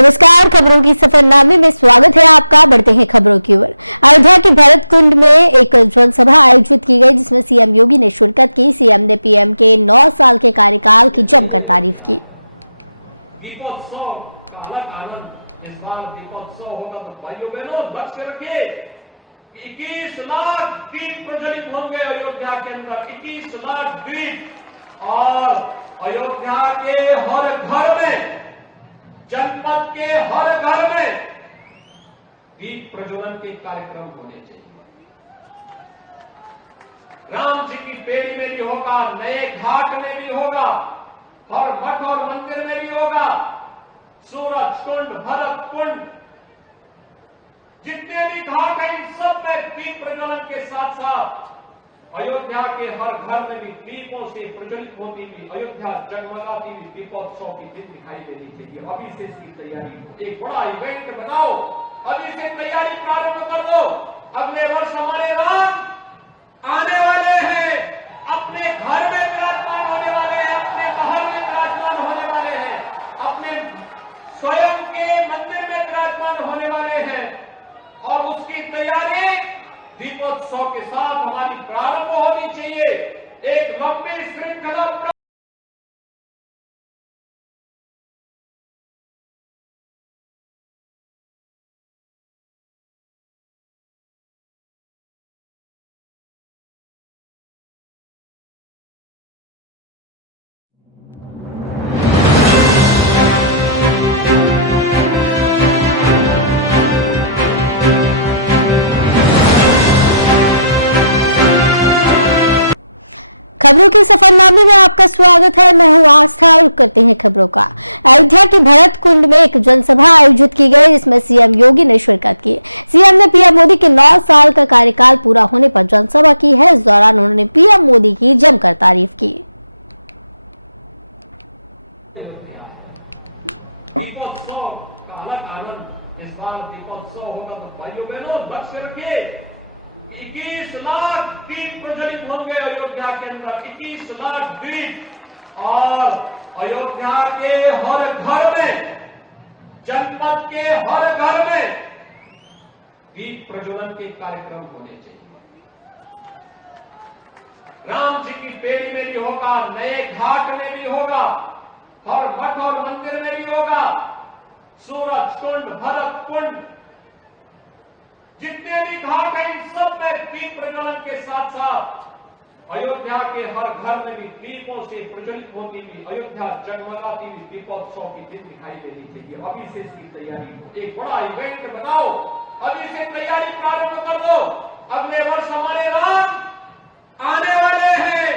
नमस्कार, खबरों की सफरनामे में स्वागत है आपका। बढ़ते हैं खबरों की ओर। अयोध्या के भरत कुंड में एक जनसभा आयोजित की गई, जिसमें सीएम योगी ने शिरकत की। सीएम ने पीएम के 9 साल के कार्यकाल की जमकर तारीफ की। दीपोत्सव का अलग आनंद इस बार दीपोत्सव होगा, तो भाइयों बहनों लक्ष्य रखिए, 21 लाख दीप प्रज्वलित होंगे अयोध्या के अंदर। 21 लाख दीप, और अयोध्या के हर घर में, जनपद के हर घर में दीप प्रज्वलन के कार्यक्रम होने चाहिए। राम जी की पेड़ी में भी होगा, नए घाट में भी होगा, हर मठ और मंदिर में भी होगा, सूरज कुंड, भरत कुंड, जितने भी घाट हैं इन सब में दीप प्रज्वलन के साथ साथ अयोध्या के हर घर में भी दीपों से प्रज्वलित होती हुई, अयोध्या जगमगाती हुई दीपोत्सव की दिन दिखाई देनी चाहिए। अभी से इसकी तैयारी हो, एक बड़ा इवेंट बनाओ, अभी से तैयारी प्रारंभ कर दो। अगले वर्ष हमारे राम आने वाले हैं, अपने घर में विराजमान होने वाले हैं, अपने महल में विराजमान होने वाले हैं, अपने स्वयं के मंदिर में विराजमान होने वाले हैं, और उसकी तैयारी दीपोत्सव के साथ हमारी प्रारंभ होनी चाहिए। एक लंबी श्रृंखला खबरों के सफरनामे में आपका स्वागत है। मैं हूं आस्था और करते हैं खबरों का। अयोध्या के भरत कुंड में एक जनसभा आयोजित की गई, जिसमें सीएम योगी ने शिरकत की। सीएम ने पीएम मोदी के 9 साल का कार्यकाल पूरा होने पर जनसभा की है। इस दौरान उन्होंने पीएम मोदी की जमकर तारीफ की। दीपोत्सव का अलग आनंद इस बार दीपोत्सव होगा, तो भाइयों बहनों लक्ष्य रखिए, 21 लाख दीप प्रज्वलित होंगे अयोध्या के अंदर। 21 लाख दीप, और अयोध्या के हर घर में, जनपद के हर घर में दीप प्रज्वलन के कार्यक्रम होने चाहिए। राम जी की पेड़ी में भी होगा, नए घाट में भी होगा, हर मठ और मंदिर में भी होगा, सूरज कुंड, भरत कुंड, जितने भी घाट हैं इन सब में दीप प्रज्वलन के साथ साथ अयोध्या के हर घर में भी दीपों से प्रज्वलित होती हुई, अयोध्या जगमगाती हुई दीपोत्सव की दिन दिखाई देनी चाहिए। अभी से इसकी तैयारी हो, एक बड़ा इवेंट बनाओ, अभी से तैयारी प्रारंभ कर दो। अगले वर्ष हमारे राम आने वाले हैं,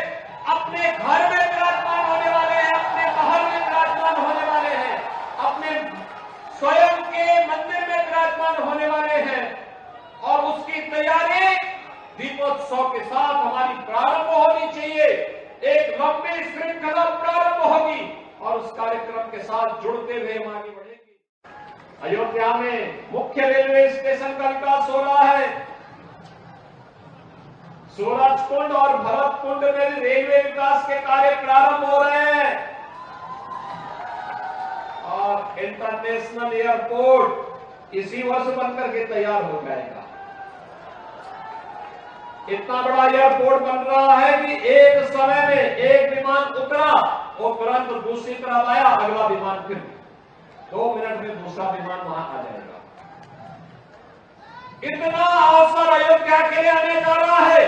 अपने घर में विराजमान होने वाले हैं, अपने महल में विराजमान होने वाले हैं, अपने स्वयं के मंदिर में विराजमान होने वाले हैं, और उसकी तैयारी दीपोत्सव के साथ हमारी प्रारंभ होनी चाहिए। एक लंबी श्रृंखला प्रारंभ होगी, और उस कार्यक्रम के साथ जुड़ते हुए हम आगे बढ़ेंगे। अयोध्या में मुख्य रेलवे स्टेशन का विकास हो रहा है। सूरज कुंड और भरत कुंड में रेलवे विकास के कार्य प्रारंभ हो रहे हैं, और इंटरनेशनल एयरपोर्ट इसी वर्ष बनकर के तैयार हो जाएगा। इतना बड़ा एयरपोर्ट बन रहा है कि एक समय में एक विमान उतरा, वो तुरंत दूसरी तरफ आया, अगला विमान फिर 2 मिनट में दूसरा विमान वहां आ जाएगा। इतना अवसर अयोध्या के लिए आने जा रहा है,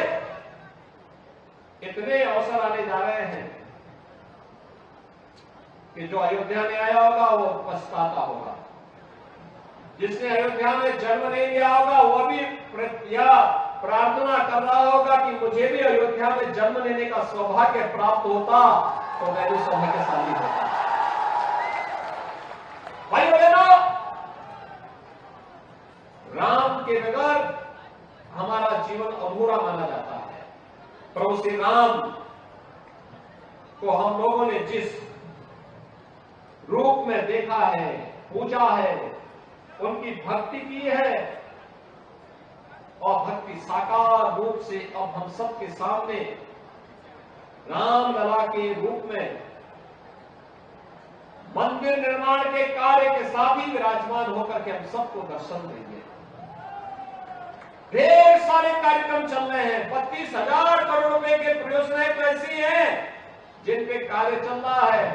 इतने अवसर आने जा रहे हैं कि जो अयोध्या में आया होगा वो पछताता होगा। जिसने अयोध्या में जन्म नहीं लिया होगा वो भी प्रार्थना कर रहा होगा कि मुझे भी अयोध्या में जन्म लेने का सौभाग्य प्राप्त होता, तो मैं भी सौभाग्यशाली होता। भाई बहनों, राम के बगैर हमारा जीवन अधूरा माना जाता है। प्रभु श्री राम को हम लोगों ने जिस रूप में देखा है, पूजा है, उनकी भक्ति की है, और भक्ति साकार रूप से अब हम सबके सामने राम लला के रूप में मंदिर निर्माण के कार्य के साथ ही विराजमान होकर के हम सबको दर्शन देंगे। ढेर सारे कार्यक्रम चल रहे हैं। 32,000 करोड़ रुपए के परियोजनाएं तो ऐसी हैं जिन पे कार्य चल रहा है,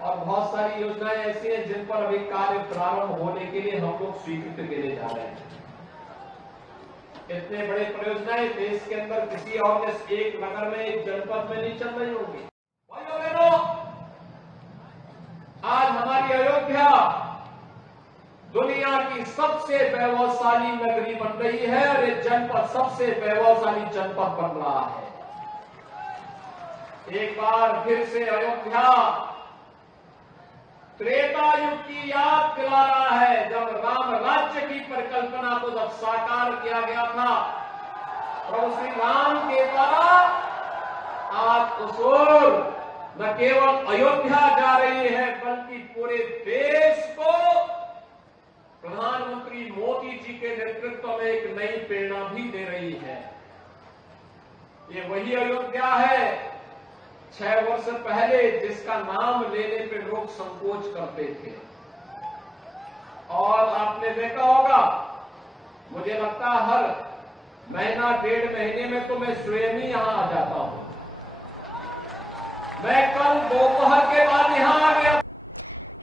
और बहुत सारी योजनाएं ऐसी हैं जिन पर अभी कार्य प्रारंभ होने के लिए हम लोग स्वीकृति देने जा रहे हैं। इतने बड़े परियोजनाएं देश के अंदर किसी और एक नगर में, एक जनपद में नहीं चल रही होगी। भाइयों बहनों, आज हमारी अयोध्या दुनिया की सबसे वैभवशाली नगरी बन रही है और ये जनपद सबसे वैभवशाली जनपद बन रहा है। एक बार फिर से अयोध्या त्रेता युग की याद दिला रहा है, जब राम राज्य की परिकल्पना को जब साकार किया गया था प्रभु श्री राम के द्वारा। आज उस ओर न केवल अयोध्या जा रही है बल्कि पूरे देश को प्रधानमंत्री मोदी जी के नेतृत्व में एक नई प्रेरणा भी दे रही है। ये वही अयोध्या है 6 वर्ष पहले जिसका नाम लेने पे लोग संकोच करते थे। और आपने देखा होगा, मुझे लगता है हर महीना 1.5 महीने में तो मैं स्वयं ही यहां आ जाता हूं। मैं कल दोपहर के बाद यहां आ गया।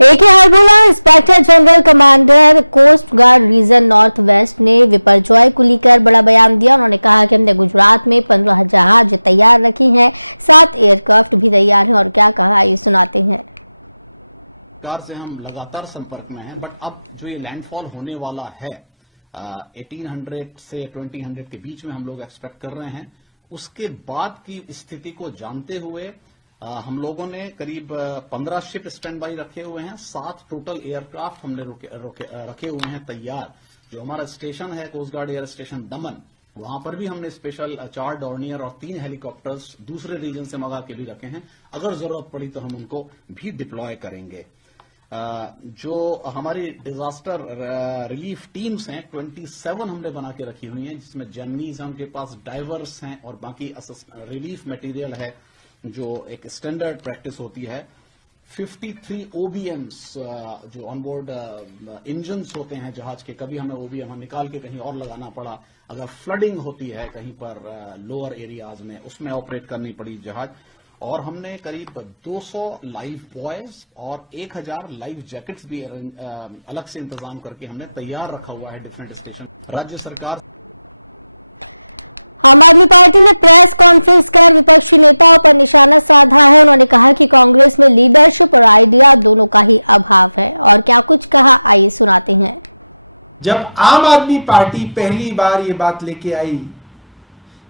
एक ही हाल बोला inspector general commander coast guard region north west ने विपर्जॉय को लेकर बड़ा बयान दिया। उन्होंने कहा कि हमने गुजरात में 15 जहाज तैयार रखी हैं, 7 एयरक्राफ्ट भी तैयार हैं। और क्या कहा ये सुनाते हैं। सरकार से हम लगातार संपर्क में हैं, बट अब जो ये लैंडफॉल होने वाला है 1800 से 2000 के बीच में हम लोग एक्सपेक्ट कर रहे हैं। उसके बाद की स्थिति को जानते हुए हम लोगों ने करीब 15 शिप स्टैंड बाई रखे हुए हैं, 7 टोटल एयरक्राफ्ट हमने रखे हुए हैं तैयार। जो हमारा स्टेशन है कोस्ट गार्ड एयर स्टेशन दमन, वहां पर भी हमने स्पेशल 4 डॉर्नियर और 3 हेलीकॉप्टर्स दूसरे रीजन से मंगा के भी रखे हैं। अगर जरूरत पड़ी तो हम उनको भी डिप्लॉय करेंगे। जो हमारी डिजास्टर रिलीफ टीम्स हैं 27 हमने बना के रखी हुई हैं, जिसमें जर्नीज हैं, उनके पास डाइवर्स हैं और बाकी रिलीफ मटेरियल है जो एक स्टैंडर्ड प्रैक्टिस होती है। 53 OBMs जो ऑनबोर्ड इंजन्स होते हैं जहाज के, कभी हमें OBM निकाल के कहीं और लगाना पड़ा। अगर फ्लडिंग होती है कहीं पर लोअर एरियाज में, उसमें ऑपरेट करनी पड़ी जहाज। और हमने करीब 200 लाइव बॉयज और 1000 लाइव जैकेट्स भी अलग से इंतजाम करके हमने तैयार रखा हुआ है डिफरेंट स्टेशन। राज्य सरकार आम आदमी पार्टी ने प्रेस कॉन्फ्रेंस कर विपक्षी नेताओं पर निशाना साधा है। उन्होंने कहा कि कांग्रेस में लीडरशिप और आइडिया दोनों का ही अभाव है। और क्या कुछ कहा, आइए सुनाते हैं। जब आम आदमी पार्टी पहली बार ये बात लेके आई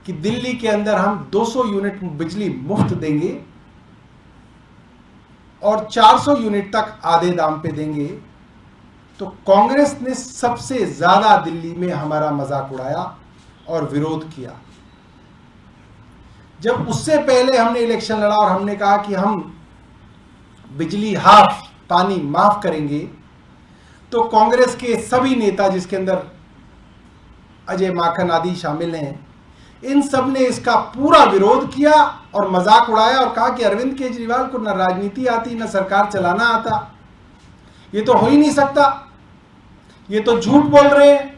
कि दिल्ली के अंदर हम 200 यूनिट बिजली मुफ्त देंगे और 400 यूनिट तक आधे दाम पे देंगे, तो कांग्रेस ने सबसे ज्यादा दिल्ली में हमारा मजाक उड़ाया और विरोध किया। जब उससे पहले हमने इलेक्शन लड़ा और हमने कहा कि हम बिजली हाफ, पानी माफ करेंगे, तो कांग्रेस के सभी नेता, जिसके अंदर अजय माकन आदि शामिल हैं, इन सब ने इसका पूरा विरोध किया और मजाक उड़ाया और कहा कि अरविंद केजरीवाल को न राजनीति आती न सरकार चलाना आता, ये तो हो ही नहीं सकता, ये तो झूठ बोल रहे हैं,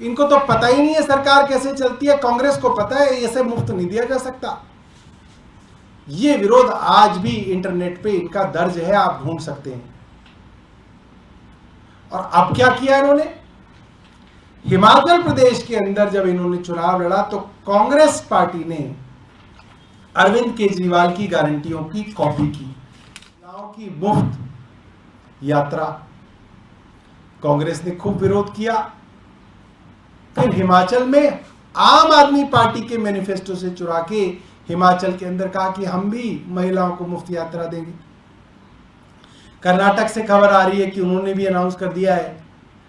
इनको तो पता ही नहीं है सरकार कैसे चलती है, कांग्रेस को पता है ऐसे मुफ्त नहीं दिया जा सकता। ये विरोध आज भी इंटरनेट पे इनका दर्ज है, आप ढूंढ सकते हैं। और अब क्या किया इन्होंने, हिमाचल प्रदेश के अंदर जब इन्होंने चुनाव लड़ा तो कांग्रेस पार्टी ने अरविंद केजरीवाल की गारंटियों की कॉपी की। महिलाओं की मुफ्त यात्रा कांग्रेस ने खूब विरोध किया। फिर हिमाचल में आम आदमी पार्टी के मैनिफेस्टो से चुरा के हिमाचल के अंदर कहा कि हम भी महिलाओं को मुफ्त यात्रा देंगे। कर्नाटक से खबर आ रही है कि उन्होंने भी अनाउंस कर दिया है,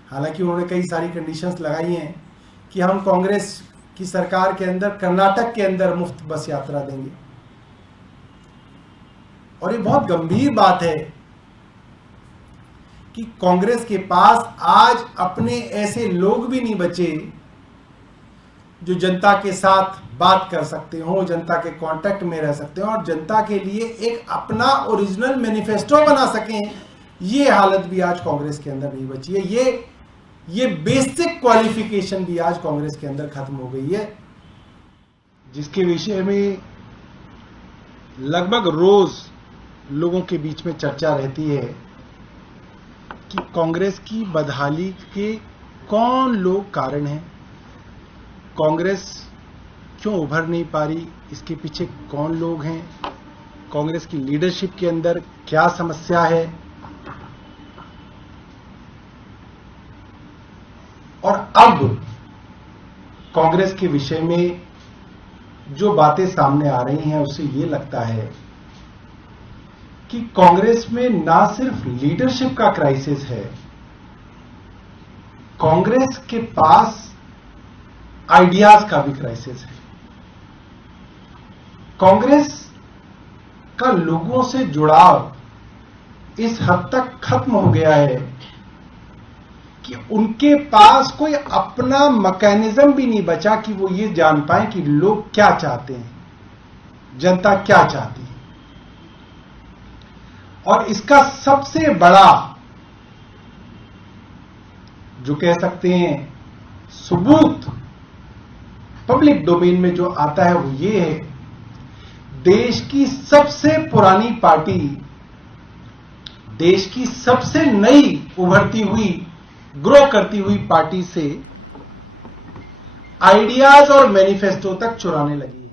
हालांकि उन्होंने कई सारी कंडीशंस लगाई हैं कि हम कांग्रेस की सरकार के अंदर कर्नाटक के अंदर मुफ्त बस यात्रा देंगे। और ये बहुत गंभीर बात है कि कांग्रेस के पास आज अपने ऐसे लोग भी नहीं बचे जो जनता के साथ बात कर सकते हो, जनता के कांटेक्ट में रह सकते हो और जनता के लिए एक अपना ओरिजिनल मैनिफेस्टो बना सकें ये हालत भी आज कांग्रेस के अंदर नहीं बची है। ये बेसिक क्वालिफिकेशन भी आज कांग्रेस के अंदर खत्म हो गई है, जिसके विषय में लगभग रोज लोगों के बीच में चर्चा रहती है कि कांग्रेस की बदहाली के कौन लोग कारण हैं, कांग्रेस क्यों उभर नहीं पा रही, इसके पीछे कौन लोग हैं, कांग्रेस की लीडरशिप के अंदर क्या समस्या है। और अब कांग्रेस के विषय में जो बातें सामने आ रही हैं उससे ये लगता है कि कांग्रेस में ना सिर्फ लीडरशिप का क्राइसिस है, कांग्रेस के पास आइडियाज का भी क्राइसिस है। कांग्रेस का लोगों से जुड़ाव इस हद तक खत्म हो गया है कि उनके पास कोई अपना मैकेनिज्म भी नहीं बचा कि वो ये जान पाए कि लोग क्या चाहते हैं, जनता क्या चाहती है। और इसका सबसे बड़ा जो कह सकते हैं सबूत पब्लिक डोमेन में जो आता है वो ये है, देश की सबसे पुरानी पार्टी, देश की सबसे नई उभरती हुई ग्रो करती हुई पार्टी से आइडियाज और मैनिफेस्टो तक चुराने लगी।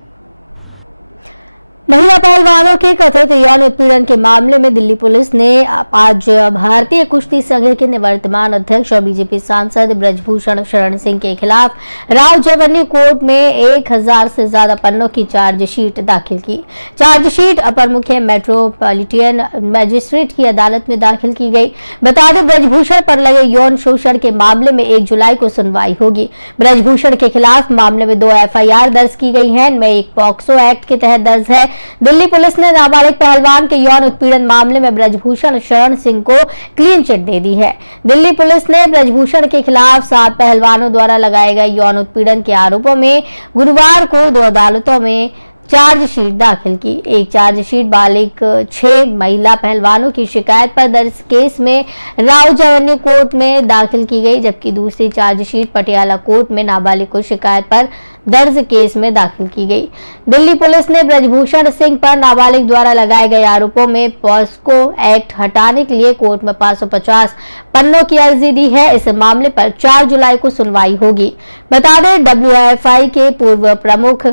महिला पहलवानों के कथित यौन उत्पीड़न के मामले में दिल्ली पुलिस ने आज भारतीय कुश्ती संघ के निवर्तमान अध्यक्ष और बीजेपी सांसद ब्रजभूषण शरण सिंह के खिलाफ राव रेवेन्यू कोर्ट में 1000 से ज्यादा पन्नों की चार्जशीट दाखिल की। चार्जशीट अपर मुख्य मेट्रोपॉलिटन मजिस्ट्रेट की अदालत में दाखिल की गई। बता दें, ब्रजभूषण पर लगे यौन शोषण के मामले में 1 जुलाई को सुनवाई होगी। ब्रजभूषण के खिलाफ मामले में 2 FIR दर्ज की गई हैं, इनमें एक पॉक्सो एक्ट के तहत दर्ज है। दिल्ली पुलिस ने नाबालिग पहलवान के यौन उत्पीड़न मामले में ब्रजभूषण शरण सिंह को क्लीन चिट दे दी है। दिल्ली पुलिस ने ब्रजभूषण के खिलाफ 7 पहलवानों द्वारा लगाए गए यौन उत्पीड़न के आरोपों में गुरुवार को 2 अदालतों में चार्जशीट दाखिल की। एक चार्जशीट बालिग 6 महिला पहलवानों की शिकायत पर दर्ज केस में राव रेवेन्यू कोर्ट में दाखिल की गई, जबकि दूसरी चार्जशीट पटियाला कोर्ट में नाबालिग को शिकायत पर दर्ज केस में दाखिल की गई। दिल्ली पुलिस ने ब्रजभूषण सिंह पर नाबालिग द्वारा लगाए गए आरोपों में पॉस्को एक्ट हटाने के लिए कोर्ट में 550 पन्नों की अर्जी दी है। इस मामले पर 4 जुलाई को सुनवाई होगी। बता दें, WIFI के पूर्व प्रमुख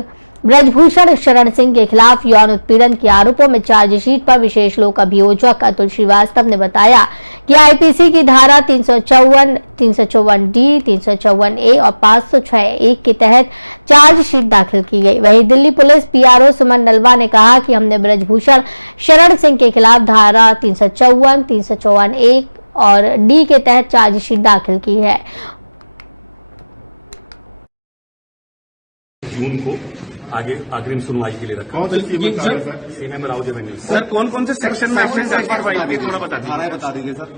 ब्रजभूषण शरण सिंह के खिलाफ यौन उत्पीड़न के आरोपों में चार्जशीट पर विशेष लोक अभियोजक अतुल श्रीवास्तव ने बताया कि IPC की धारा 354, 354D, 354A और 506A के तहत चार्जशीट दाखिल की गई। वहीं दिल्ली पुलिस PRO सुमन नलवा ने कहा कि हमने ब्रजभूषण शरण सिंह के खिलाफ धारा 354, 354A और D के तहत चार्जशीट दाखिल की है। जून को आगे अग्रिम सुनवाई के लिए रखा। CMM Rao revenue. सर कौन कौन से सेक्शन में थोड़ा बता दीजिए sir.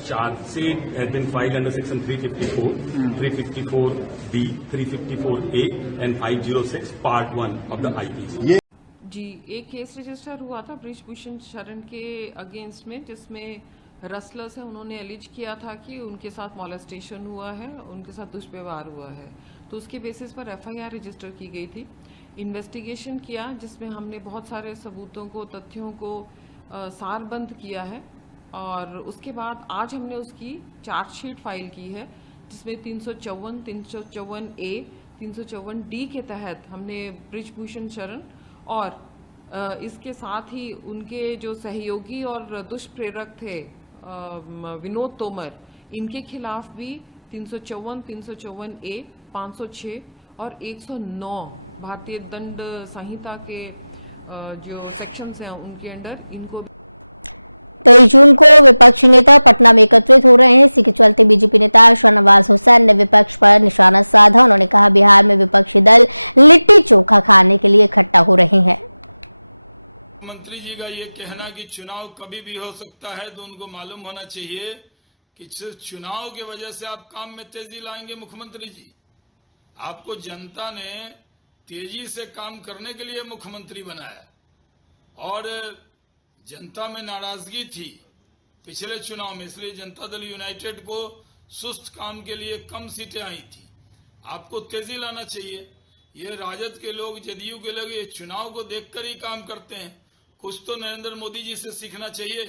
Chargesheet has been filed under section 354, 354D, 354A and 506 part 1 of the IPC। जी, एक केस रजिस्टर हुआ था ब्रजभूषण शरण के अगेंस्ट में, जिसमें रसलर्स है, उन्होंने एलिज किया था कि उनके साथ मॉलेस्टेशन हुआ है, उनके साथ दुष्व्यवहार हुआ है, तो उसके बेसिस पर FIR रजिस्टर की गई थी। इन्वेस्टिगेशन किया, जिसमें हमने बहुत सारे सबूतों को, तथ्यों को सारबंद किया है, और उसके बाद आज हमने उसकी चार्जशीट फाइल की है, जिसमें 354, 354A, 354D के तहत हमने ब्रजभूषण शरण और इसके साथ ही उनके जो सहयोगी और दुष्प्रेरक थे विनोद तोमर, इनके खिलाफ भी 354, 354A, 506 और 109 भारतीय दंड संहिता के जो सेक्शंस हैं उनके अंडर इनको। 23 जून को विपक्षी नेता पटना में एकत्रित हो रहे हैं। इसी के चलते बीजेपी नेता शाहनवाज हुसैन ने विपक्ष पर निशाना साधा। उन्होंने कहा, बिहार में विपक्षी दल लिट्टी चोखा खाने के लिए इकट्ठा हो रहे हैं। मंत्री जी का ये कहना कि चुनाव कभी भी हो सकता है, तो उनको मालूम होना चाहिए कि सिर्फ चुनाव की वजह से आप काम में तेजी लाएंगे। मुख्यमंत्री जी, आपको जनता ने तेजी से काम करने के लिए मुख्यमंत्री बनाया और जनता में नाराजगी थी, पिछले चुनाव में, इसलिए जनता दल यूनाइटेड को सुस्त काम के लिए कम सीटें आई थी। आपको तेजी लाना चाहिए। ये राजद के लोग, जदयू के लोग ये चुनाव को देखकर ही काम करते हैं। कुछ तो नरेंद्र मोदी जी से सीखना चाहिए।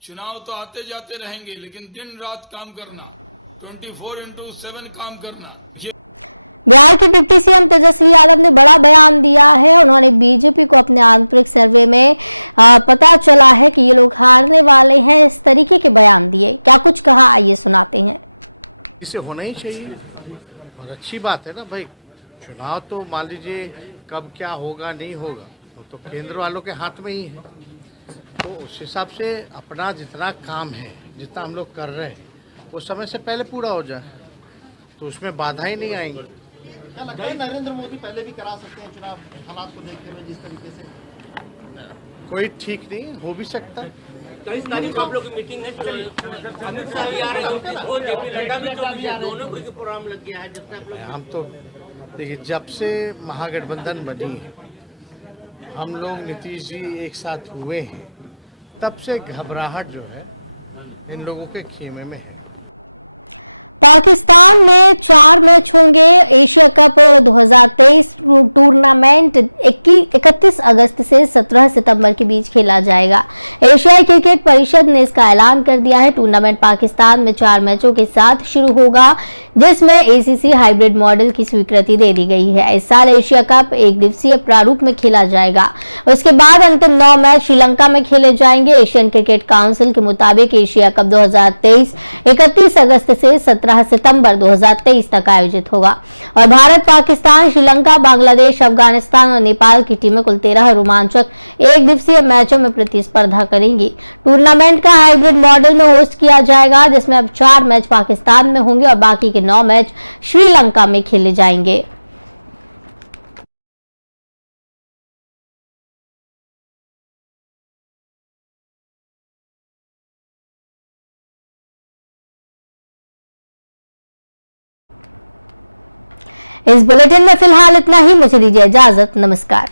चुनाव तो आते जाते रहेंगे, लेकिन दिन रात काम करना, 24/7 काम करना। बिहार के डिप्टी सीएम तेजस्वी यादव ने बड़ा बयान दिया है। उन्होंने बीजेपी को अपने आंतरिक सर्वे में पता चला है कि ये लोग हारने वाले हैं, इस तरीके के बयान दिए। क्या कुछ कहा, आइए सुनाते हैं। इसे होना ही चाहिए और अच्छी बात है ना भाई। चुनाव तो मान लीजिए कब क्या होगा नहीं होगा तो केंद्र वालों के हाथ में ही है। तो उस हिसाब से अपना जितना काम है, जितना हम लोग कर रहे हैं, वो समय से पहले पूरा हो जाए तो उसमें बाधा ही नहीं आएंगी। क्या लगता है नरेंद्र मोदी पहले भी करा सकते हैं चुनाव, हालात को देखते हुए जिस तरीके से? कोई ठीक नहीं, हो भी सकता है। 23 तारीख को आप लोग की मीटिंग है, अमित शाह भी आ रहे हैं और जेपी नड्डा भी दोनों को प्रोग्राम लग गया है जिससे आप लोग। हम तो देखिए, जब से महागठबंधन बनी है, हम लोग नीतीश जी एक साथ हुए हैं, तब से घबराहट जो है इन लोगों के खेमे में है। पाकिस्तान में 4 मैच होंगे। एशिया कप 2023 टूर्नामेंट 31 अगस्त से 17 सितंबर के बीच खेला जाएगा। एशियाई क्रिकेट परिषद ने इसका ऐलान कर दिया है। टूर्नामेंट पाकिस्तान में 4 मैचों के साथ शुरू होगा, जिसमें एसीसी हाइब्रिड मॉडल की स्वीकृति दे दी गई है। इस साल एशिया कप एक दिवसीय प्रारूप में खेला जाएगा। उसके बाद अंतिम 9 मैच श्रीलंका में खेले जाएंगे। एशियन क्रिकेट काउंसिल के मुताबिक एशिया कप 2023 31 अगस्त से 17 सितंबर 2023 तक आयोजित होगा और भारत, पाकिस्तान, श्रीलंका, बांग्लादेश, अफगानिस्तान और नेपाल की टीमें कुल 13 रोमांचक एक दिवसीय मैचों में प्रतिस्पर्धा करेंगी। टूर्नामेंट का हाइब्रिड मॉडल में होस्ट किया जाएगा, जिसमें अब 4 मैच पाकिस्तान में होंगे और बाकी के 9 मैच श्रीलंका में खेले जाएंगे। इस बुलेटिन में फिलहाल इतना ही। मुझे दीजिए इजाजत। नमस्कार।